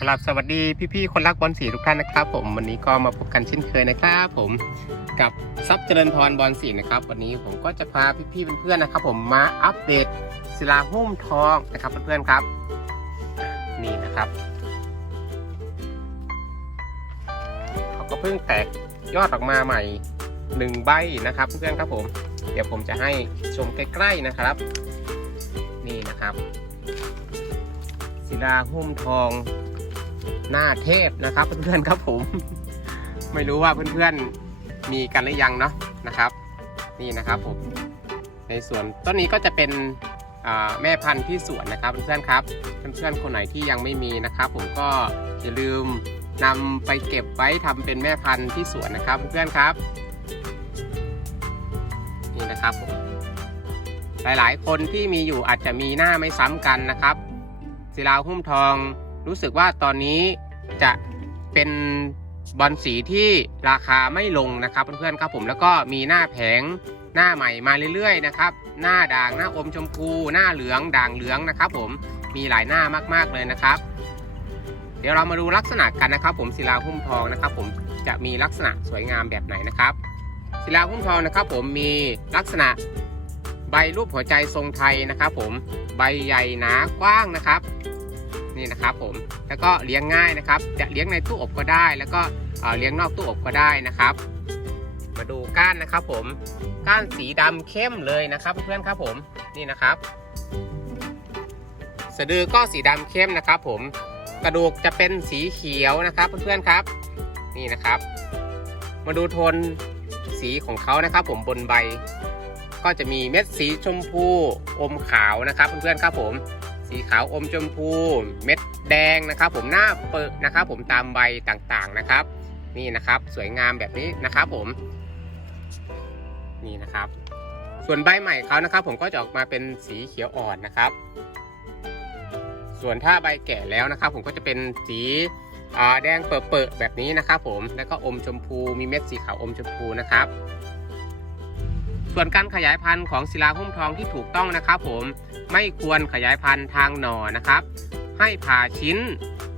ครับสวัสดีพี่ๆคนรักบอลสีทุกท่านนะครับ ผมวันนี้ก็มาพบกันเช่นเคยนะครับผมกับซับเจริญพรบอลสีนะครับ วันนี้ผมก็จะพาพี่ๆเพื่อนๆนะครับ ผมมาอัปเดตศิลาหุ้มทองนะครับเพื่อนๆครับ นี่นะครับเขาก็เพิ่งแตกยอดออกมาใหม่หนึ่งใบนะครับ เพื่อนๆครับผม เดี๋ยวผมจะให้ชมใกล้ๆนะครับ นี่นะครับศิลาหุ้มทอง หน้าเทพนะครับเพื่อนๆครับผม ไม่รู้ว่าเพื่อนๆมีกันหรือยังเนาะนะครับ นี่นะครับผมในส่วนต้นนี้ก็จะเป็นแม่พันธุ์ที่สวนนะครับเพื่อนๆครับเพื่อนๆคนไหนที่ยังไม่มีนะครับ ผมก็อย่าลืมนำไปเก็บไว้ทำเป็นแม่พันธุ์ที่สวนนะครับเพื่อนๆครับ นี่นะครับผมหลายๆ คนที่มีอยู่อาจจะมีหน้าไม่ซ้ำกันนะครับศิลาหุ้มทอง รู้สึกว่าตอนนี้จะเป็นบอลสีที่ราคาไม่ลงนะครับเพื่อนๆครับผมแล้วก็มีหน้าแผงหน้าใหม่มาเรื่อยๆนะครับหน้าด่างหน้าอมชมพู หน้าเหลืองด่างเหลืองนะครับ ผมมีหลายหน้ามากๆเลยนะครับ เดี๋ยวเรามาดูลักษณะกันนะครับ ผมศิลาหุ้มทองนะครับ ผมจะมีลักษณะสวยงามแบบไหนนะครับศิลาหุ้มทองนะครับ ผมมีลักษณะใบรูปหัวใจทรงไทยนะครับ ผมใบใหญ่หนากว้างนะครับ นี่นะครับผมแล้วก็เลี้ยงง่ายนะครับ จะเลี้ยงในตู้อบก็ได้ แล้วก็เอ่อเลี้ยงนอกตู้อบก็ได้นะครับ มาดูก้านนะครับ ผมก้านสีดำเข้มเลยนะครับ เพื่อนๆครับผมนี่นะครับ สะดือก็สีดำเข้มนะครับ ผมกระดูกจะเป็นสีเขียวนะครับ เพื่อนๆครับ นี่นะครับ มาดูโทนสีของเขานะครับ ผมบนใบ ก็จะมีเม็ดสีชมพูอมขาวนะครับ เพื่อนๆครับผม สีขาวอมชมพู เม็ดแดงนะครับผมหน้าเปิดนะครับผมตามใบต่างๆนะครับ นี่นะครับสวยงามแบบนี้นะครับผม นี่นะครับ ส่วนใบใหม่เขานะครับ ผมก็จะออกมาเป็นสีเขียวอ่อนนะครับ ส่วนถ้าใบแก่แล้วนะครับ ผมก็จะเป็นสีแดงเปิดๆแบบนี้นะครับ ผมแล้วก็อมชมพูมีเม็ดสีขาวอมชมพูนะครับ ส่วนการขยายพันธุ์ของศิลาหุ้มทองที่ถูกต้องนะครับผมไม่ควรขยายพันธุ์ทางหน่อนะครับ ให้ผ่าชิ้น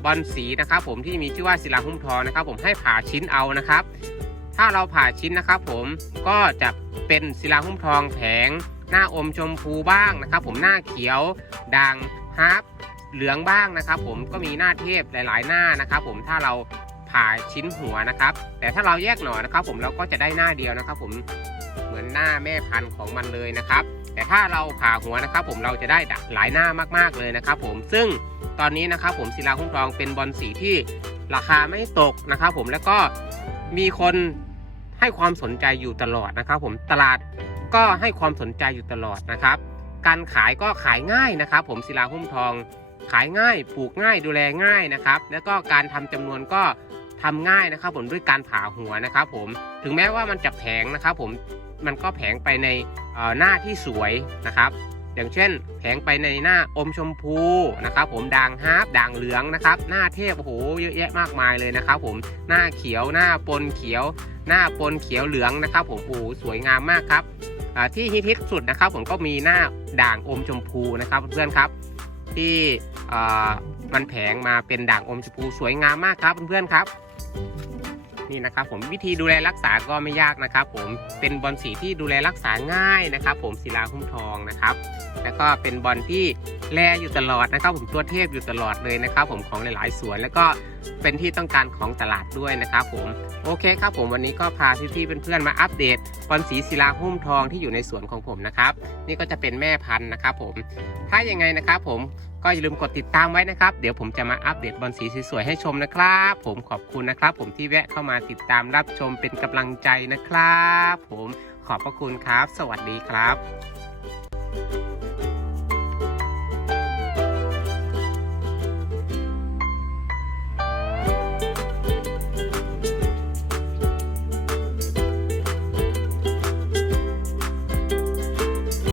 บอลสีนะครับ ผมที่มีชื่อว่าศิลาหุ้มทองนะครับ ผมให้ผ่าชิ้นเอานะครับ ถ้าเราผ่าชิ้นนะครับ ผมก็จะเป็นศิลาหุ้มทองแผง หน้าอมชมพูบ้างนะครับ ผมหน้าเขียวด่างฮาร์ปเหลืองบ้างนะครับ ผมก็มีหน้าเทพหลาย ๆ หน้านะครับ ผมถ้าเรา ผ่าชิ้นหัวนะครับ แต่ถ้าเราแยกหน่อนะครับ ผมเราก็จะได้หน้าเดียวนะครับ ผมเหมือนหน้าแม่พันธุ์ของมันเลยนะครับ แต่ถ้าเราผ่าหัวนะครับ ผมเราจะได้หลายหน้ามากๆเลยนะครับ ผมซึ่งตอนนี้นะครับผมศิลาหุ้มทองเป็นบอลสีที่ราคาไม่ตกนะครับ ผมแล้วก็มีคนให้ความสนใจอยู่ตลอดนะครับ ผมตลาดก็ให้ความสนใจอยู่ตลอดนะครับ การขายก็ขายง่ายนะครับ ผมศิลาหุ้มทองขายง่าย ปลูกง่ายดูแลง่ายนะครับ แล้วก็การทำจำนวนก็ ทำง่ายนะครับผมด้วยการผ่าหัวนะครับผมถึงแม้ว่ามันจะแพงนะครับผมมันก็แผงไปในหน้าที่สวยนะครับ อย่างเช่น แผงไปในหน้าอมชมพูนะครับผมด่างฮาร์ปด่างเหลืองนะครับ หน้าเทพโอ้โหเยอะแยะมากมายเลยนะครับผมหน้าเขียวหน้าปนเขียว หน้าปนเขียวเหลืองนะครับผมโอ้สวยงามมากครับที่ฮิตๆสุดนะครับ ผมก็มีหน้าด่างอมชมพูนะครับเพื่อนครับที่มันแผงมาเป็นด่างอมชมพูสวยงามมากครับเพื่อนๆครับ นี่นะครับผมวิธีดูแลรักษาก็ไม่ยากนะครับ ผมเป็นบอลสีที่ดูแลรักษาง่ายนะครับ ผมศิลาหุ้มทองนะครับ แล้วก็เป็นบอลที่ แลอยู่ตลอดนะครับ ผมตัวเทพอยู่ตลอดเลยนะครับ ผมของหลายๆสวนแล้วก็เป็นที่ต้องการของตลาดด้วยนะครับผมโอเคครับผมวันนี้ก็พาพี่ๆเพื่อนๆมาอัปเดตบอลสีศิลาหุ้มทองที่อยู่ในสวนของผมนะครับนี่ก็จะเป็นแม่พันธุ์นะครับผมถ้ายังไงนะครับผมก็อย่าลืมกดติดตามไว้นะครับ เดี๋ยวผมจะมาอัปเดตบอลสีสวยๆให้ชมนะครับ ผมขอบคุณนะครับ ผมที่แวะเข้ามาติดตามรับชมเป็นกำลังใจนะครับ ผมขอบพระคุณครับ สวัสดีครับ